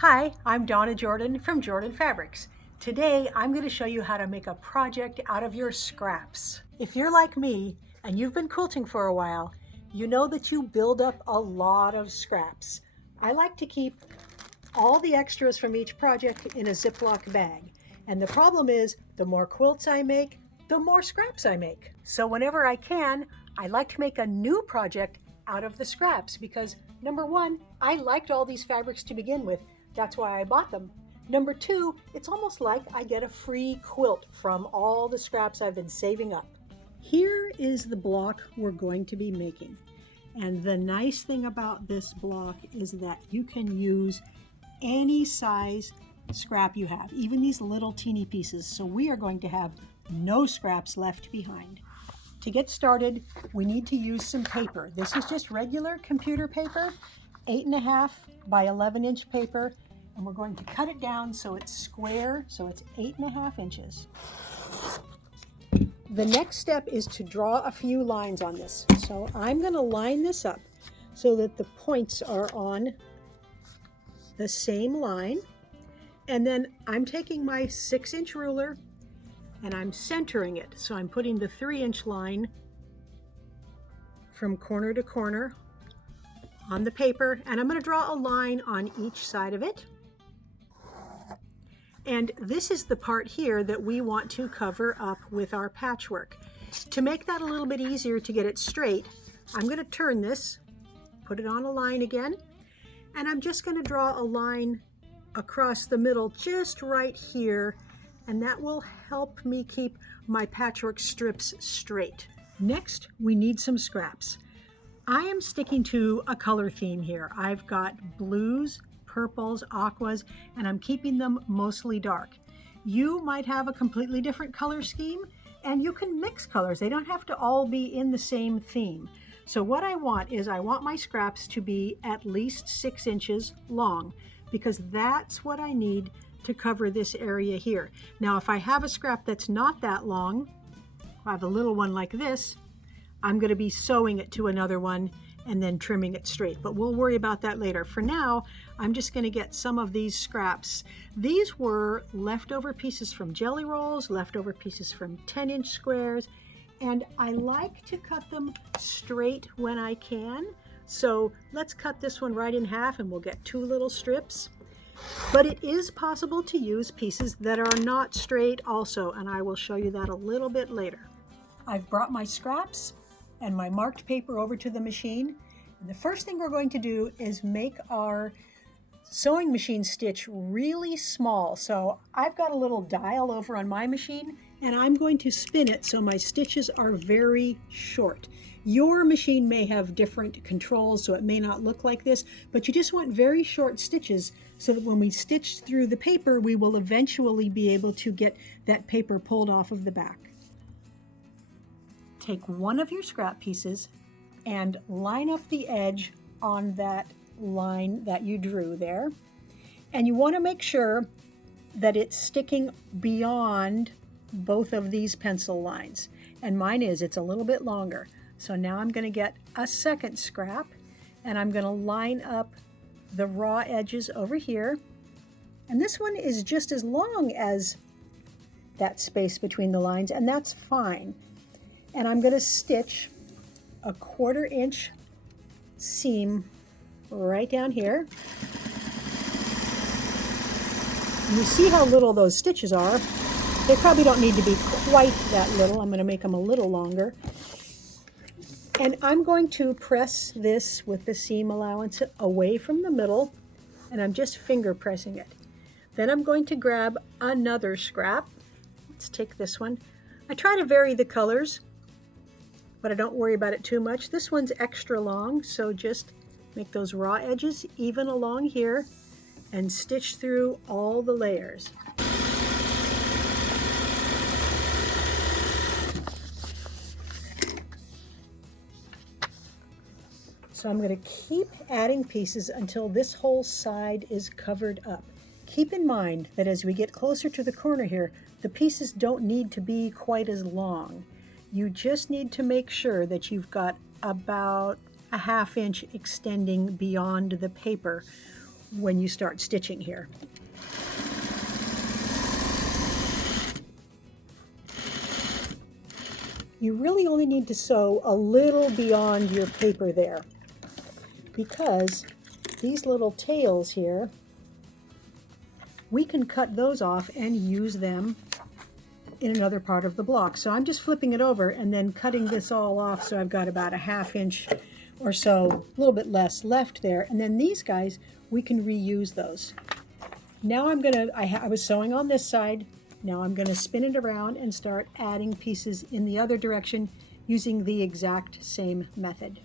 Hi, I'm Donna Jordan from Jordan Fabrics. Today I'm going to show you how to make a project out of your scraps. If you're like me and you've been quilting for a while, you know that you build up a lot of scraps. I like to keep all the extras from each project in a Ziploc bag. And the problem is, the more quilts I make, the more scraps I make. So whenever I can, I like to make a new project out of the scraps because number one, I liked all these fabrics to begin with. That's why I bought them. Number two, it's almost like I get a free quilt from all the scraps I've been saving up. Here is the block we're going to be making. And the nice thing about this block is that you can use any size scrap you have, even these little teeny pieces. So we are going to have no scraps left behind. To get started, we need to use some paper. This is just regular computer paper, 8.5 by 11-inch paper, and we're going to cut it down so it's square, so it's 8.5 inches. The next step is to draw a few lines on this. So I'm going to line this up so that the points are on the same line, and then I'm taking my 6-inch ruler and I'm centering it. So I'm putting the 3-inch line from corner to corner on the paper, and I'm going to draw a line on each side of it. And this is the part here that we want to cover up with our patchwork. To make that a little bit easier to get it straight, I'm going to turn this, put it on a line again, and I'm just going to draw a line across the middle just right here, and that will help me keep my patchwork strips straight. Next, we need some scraps. I am sticking to a color theme here. I've got blues, purples, aquas, and I'm keeping them mostly dark. You might have a completely different color scheme, and you can mix colors. They don't have to all be in the same theme. So what I want is I want my scraps to be at least 6 inches long, because that's what I need to cover this area here. Now, if I have a scrap that's not that long, I have a little one like this, I'm going to be sewing it to another one and then trimming it straight, but we'll worry about that later. For now, I'm just going to get some of these scraps. These were leftover pieces from jelly rolls, leftover pieces from 10-inch squares, and I like to cut them straight when I can. So let's cut this one right in half and we'll get 2 little strips. But it is possible to use pieces that are not straight also, and I will show you that a little bit later. I've brought my scraps and my marked paper over to the machine. And the first thing we're going to do is make our sewing machine stitch really small. So I've got a little dial over on my machine, and I'm going to spin it so my stitches are very short. Your machine may have different controls, so it may not look like this, but you just want very short stitches so that when we stitch through the paper, we will eventually be able to get that paper pulled off of the back. Take one of your scrap pieces and line up the edge on that line that you drew there. And you want to make sure that it's sticking beyond both of these pencil lines. And mine is, it's a little bit longer. So now I'm going to get a second scrap and I'm going to line up the raw edges over here. And this one is just as long as that space between the lines, and that's fine. And I'm going to stitch a 1/4 inch seam right down here. And you see how little those stitches are. They probably don't need to be quite that little. I'm going to make them a little longer. And I'm going to press this with the seam allowance away from the middle, and I'm just finger pressing it. Then I'm going to grab another scrap. Let's take this one. I try to vary the colors, but I don't worry about it too much. This one's extra long, so just make those raw edges even along here and stitch through all the layers. So I'm going to keep adding pieces until this whole side is covered up. Keep in mind that as we get closer to the corner here, the pieces don't need to be quite as long. You just need to make sure that you've got about a 1/2 inch extending beyond the paper. when you start stitching here. You really only need to sew a little beyond your paper there, because these little tails here, we can cut those off and use them in another part of the block. So I'm just flipping it over and then cutting this all off, so I've got about a 1/2 inch or so, a little bit less left there. And then these guys, we can reuse those. Now I was sewing on this side. Now I'm gonna spin it around and start adding pieces in the other direction using the exact same method.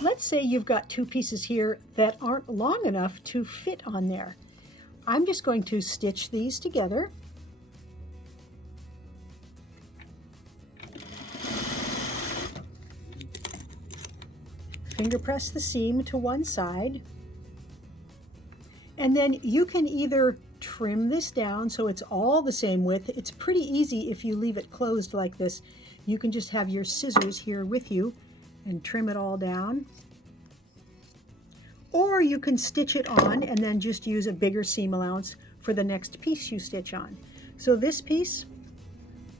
Let's say you've got 2 pieces here that aren't long enough to fit on there. I'm just going to stitch these together. Finger press the seam to one side. And then you can either trim this down so it's all the same width. It's pretty easy if you leave it closed like this. You can just have your scissors here with you and trim it all down. Or you can stitch it on and then just use a bigger seam allowance for the next piece you stitch on. So this piece,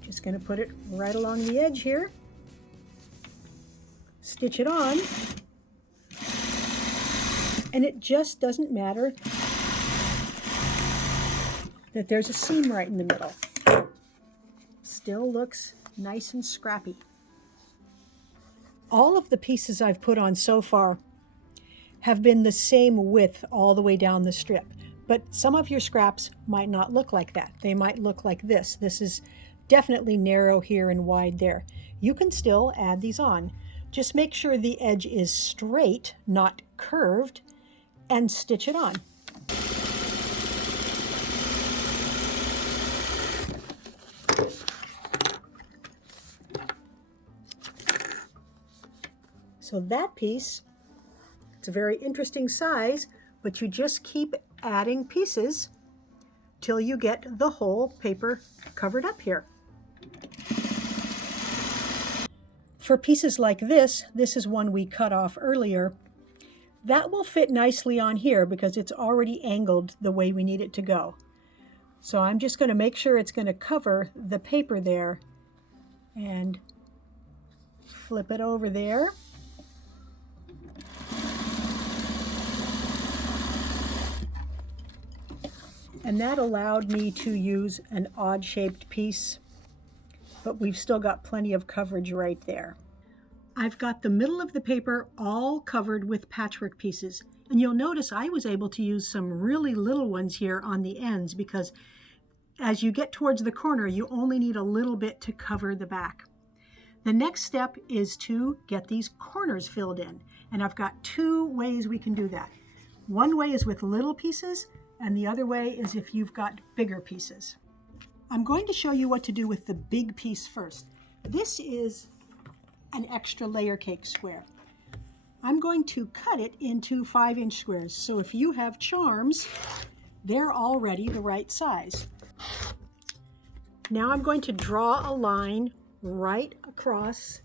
just going to put it right along the edge here, stitch it on, and it just doesn't matter that there's a seam right in the middle. Still looks nice and scrappy. All of the pieces I've put on so far have been the same width all the way down the strip, but some of your scraps might not look like that. They might look like this. This is definitely narrow here and wide there. You can still add these on. Just make sure the edge is straight, not curved, and stitch it on. So that piece, it's a very interesting size, but you just keep adding pieces till you get the whole paper covered up here. For pieces like this is one we cut off earlier. That will fit nicely on here because it's already angled the way we need it to go. So I'm just going to make sure it's going to cover the paper there and flip it over there. And that allowed me to use an odd-shaped piece, but we've still got plenty of coverage right there. I've got the middle of the paper all covered with patchwork pieces, and you'll notice I was able to use some really little ones here on the ends because as you get towards the corner, you only need a little bit to cover the back. The next step is to get these corners filled in, and I've got 2 ways we can do that. One way is with little pieces, and the other way is if you've got bigger pieces. I'm going to show you what to do with the big piece first. This is an extra layer cake square. I'm going to cut it into 5-inch squares. So if you have charms, they're already the right size. Now I'm going to draw a line right across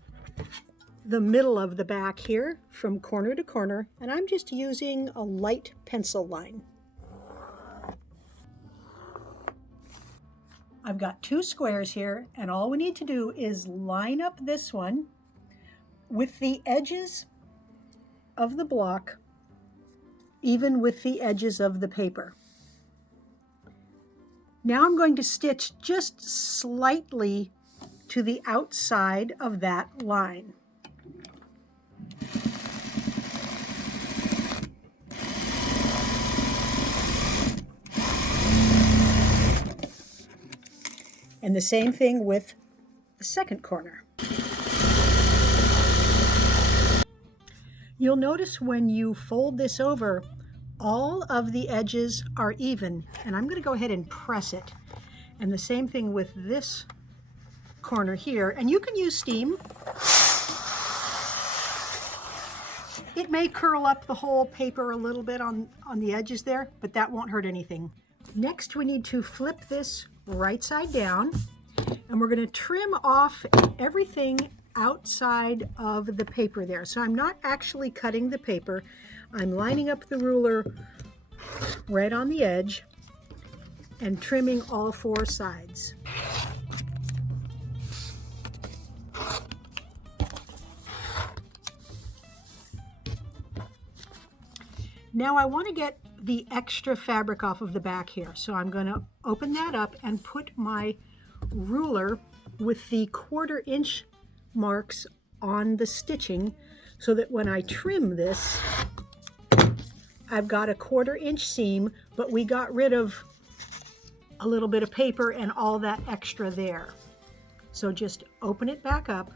the middle of the back here from corner to corner, and I'm just using a light pencil line. I've got 2 squares here, and all we need to do is line up this one with the edges of the block, even with the edges of the paper. Now I'm going to stitch just slightly to the outside of that line. And the same thing with the second corner. You'll notice when you fold this over, all of the edges are even, and I'm going to go ahead and press it. And the same thing with this corner here, and you can use steam. It may curl up the whole paper a little bit on the edges there, but that won't hurt anything. Next, we need to flip this right side down, and we're going to trim off everything outside of the paper there. So I'm not actually cutting the paper. I'm lining up the ruler right on the edge and trimming all four sides. Now I want to get the extra fabric off of the back here. So I'm going to open that up and put my ruler with the 1/4 inch marks on the stitching so that when I trim this, I've got a 1/4 inch seam, but we got rid of a little bit of paper and all that extra there. So just open it back up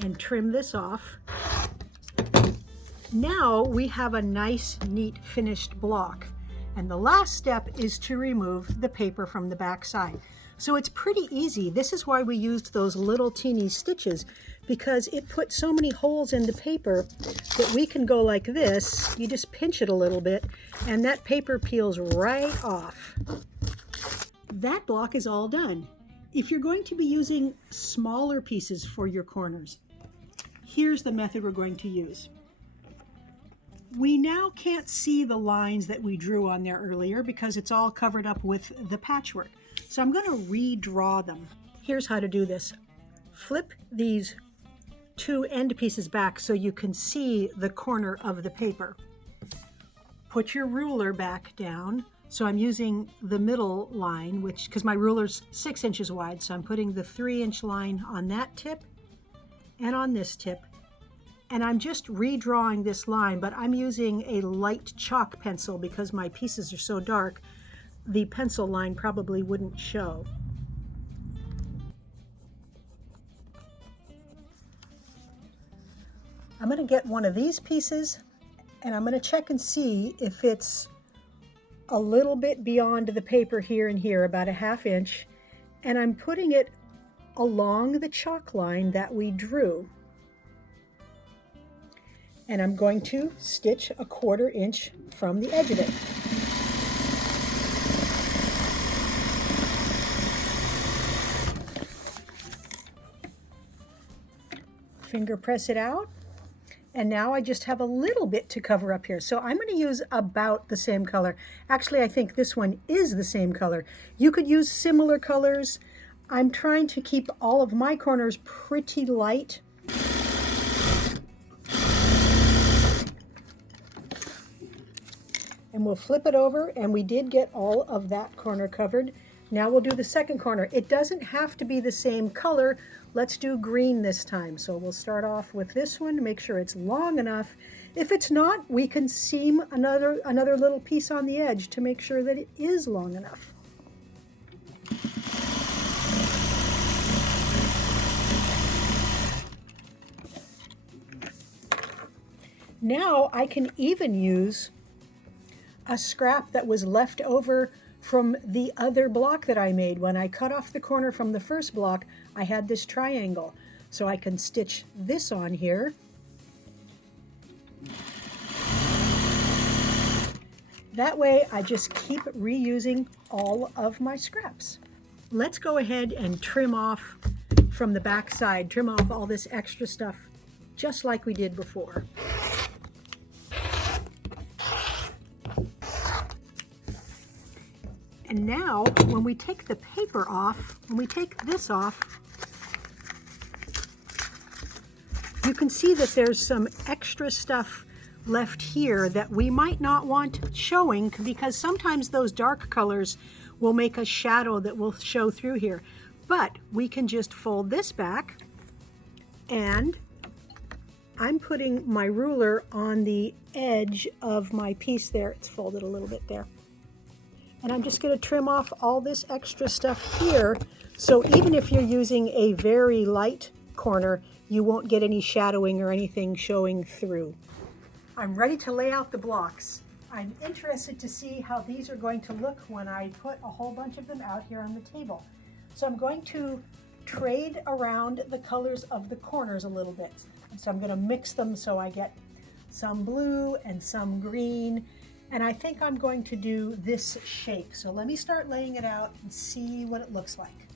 and trim this off. Now we have a nice, neat, finished block. And the last step is to remove the paper from the back side. So it's pretty easy. This is why we used those little teeny stitches, because it put so many holes in the paper that we can go like this. You just pinch it a little bit and that paper peels right off. That block is all done. If you're going to be using smaller pieces for your corners, here's the method we're going to use. We now can't see the lines that we drew on there earlier because it's all covered up with the patchwork. So I'm going to redraw them. Here's how to do this. Flip these two end pieces back so you can see the corner of the paper. Put your ruler back down. So I'm using the middle line, because my ruler's 6 inches wide, so I'm putting the 3-inch line on that tip and on this tip. And I'm just redrawing this line, but I'm using a light chalk pencil because my pieces are so dark, the pencil line probably wouldn't show. I'm going to get one of these pieces and I'm going to check and see if it's a little bit beyond the paper here and here, about a 1/2 inch, and I'm putting it along the chalk line that we drew. And I'm going to stitch a 1/4 inch from the edge of it. Finger press it out. And now I just have a little bit to cover up here. So I'm going to use about the same color. Actually, I think this one is the same color. You could use similar colors. I'm trying to keep all of my corners pretty light. And we'll flip it over, and we did get all of that corner covered. Now we'll do the second corner. It doesn't have to be the same color. Let's do green this time. So we'll start off with this one to make sure it's long enough. If it's not, we can seam another little piece on the edge to make sure that it is long enough. Now I can even use a scrap that was left over from the other block that I made. When I cut off the corner from the first block, I had this triangle. So I can stitch this on here. That way I just keep reusing all of my scraps. Let's go ahead and trim off from the back side, trim off all this extra stuff just like we did before. And now, when we take the paper off, when we take this off, you can see that there's some extra stuff left here that we might not want showing, because sometimes those dark colors will make a shadow that will show through here. But we can just fold this back, and I'm putting my ruler on the edge of my piece there. It's folded a little bit there. And I'm just going to trim off all this extra stuff here, so even if you're using a very light corner, you won't get any shadowing or anything showing through. I'm ready to lay out the blocks. I'm interested to see how these are going to look when I put a whole bunch of them out here on the table. So I'm going to trade around the colors of the corners a little bit. So I'm going to mix them so I get some blue and some green. And I think I'm going to do this shape. So let me start laying it out and see what it looks like.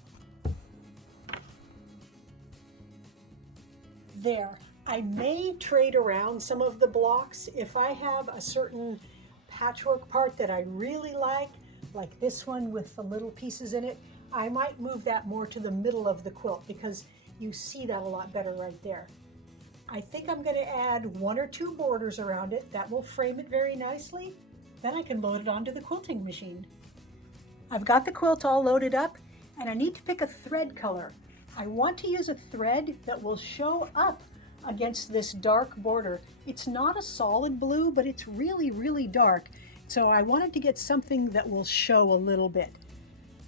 There. I may trade around some of the blocks if I have a certain patchwork part that I really like this one with the little pieces in it. I might move that more to the middle of the quilt because you see that a lot better right there. I think I'm going to add 1 or 2 borders around it. That will frame it very nicely. Then I can load it onto the quilting machine. I've got the quilt all loaded up and I need to pick a thread color. I want to use a thread that will show up against this dark border. It's not a solid blue, but it's really, really dark. So I wanted to get something that will show a little bit.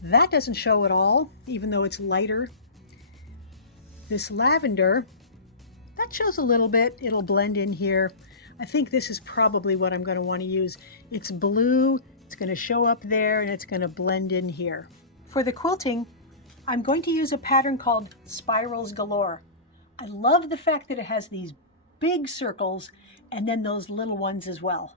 That doesn't show at all, even though it's lighter. This lavender, that shows a little bit. It'll blend in here. I think this is probably what I'm going to want to use. It's blue, it's going to show up there, and it's going to blend in here. For the quilting, I'm going to use a pattern called Spirals Galore. I love the fact that it has these big circles and then those little ones as well.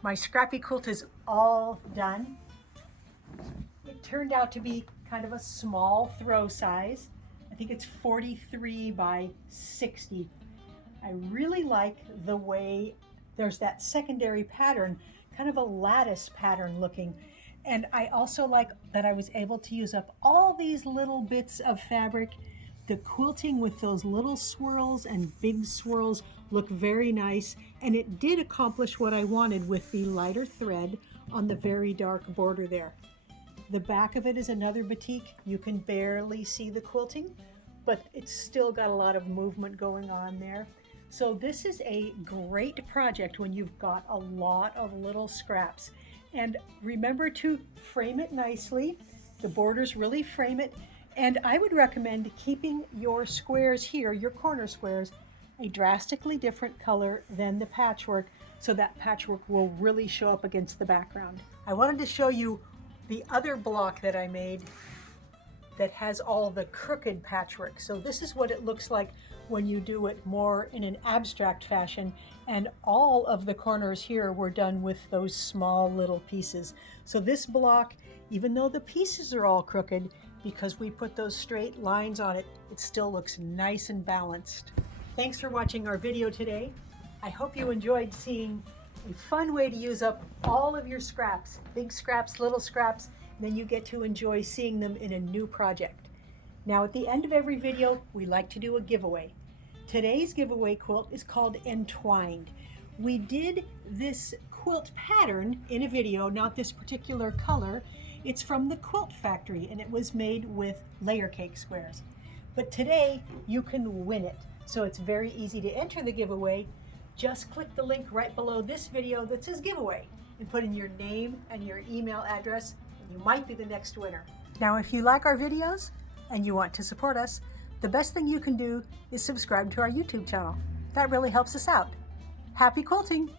My scrappy quilt is all done. It turned out to be kind of a small throw size. I think it's 43 by 60. I really like the way there's that secondary pattern, kind of a lattice pattern looking. And I also like that I was able to use up all these little bits of fabric. The quilting with those little swirls and big swirls look very nice, and it did accomplish what I wanted with the lighter thread on the very dark border there. The back of it is another batik. You can barely see the quilting, but it's still got a lot of movement going on there. So this is a great project when you've got a lot of little scraps. And remember to frame it nicely. The borders really frame it. And I would recommend keeping your squares here, your corner squares, a drastically different color than the patchwork, so that patchwork will really show up against the background. I wanted to show you the other block that I made that has all the crooked patchwork. So this is what it looks like when you do it more in an abstract fashion, and all of the corners here were done with those small little pieces. So this block, even though the pieces are all crooked, because we put those straight lines on it, it still looks nice and balanced. Thanks for watching our video today. I hope you enjoyed seeing a fun way to use up all of your scraps, big scraps, little scraps, and then you get to enjoy seeing them in a new project. Now at the end of every video, we like to do a giveaway. Today's giveaway quilt is called Entwined. We did this quilt pattern in a video, not this particular color. It's from the Quilt Factory and it was made with layer cake squares. But today you can win it. So it's very easy to enter the giveaway. Just click the link right below this video that says giveaway and put in your name and your email address, and you might be the next winner. Now, if you like our videos and you want to support us, the best thing you can do is subscribe to our YouTube channel. That really helps us out. Happy quilting!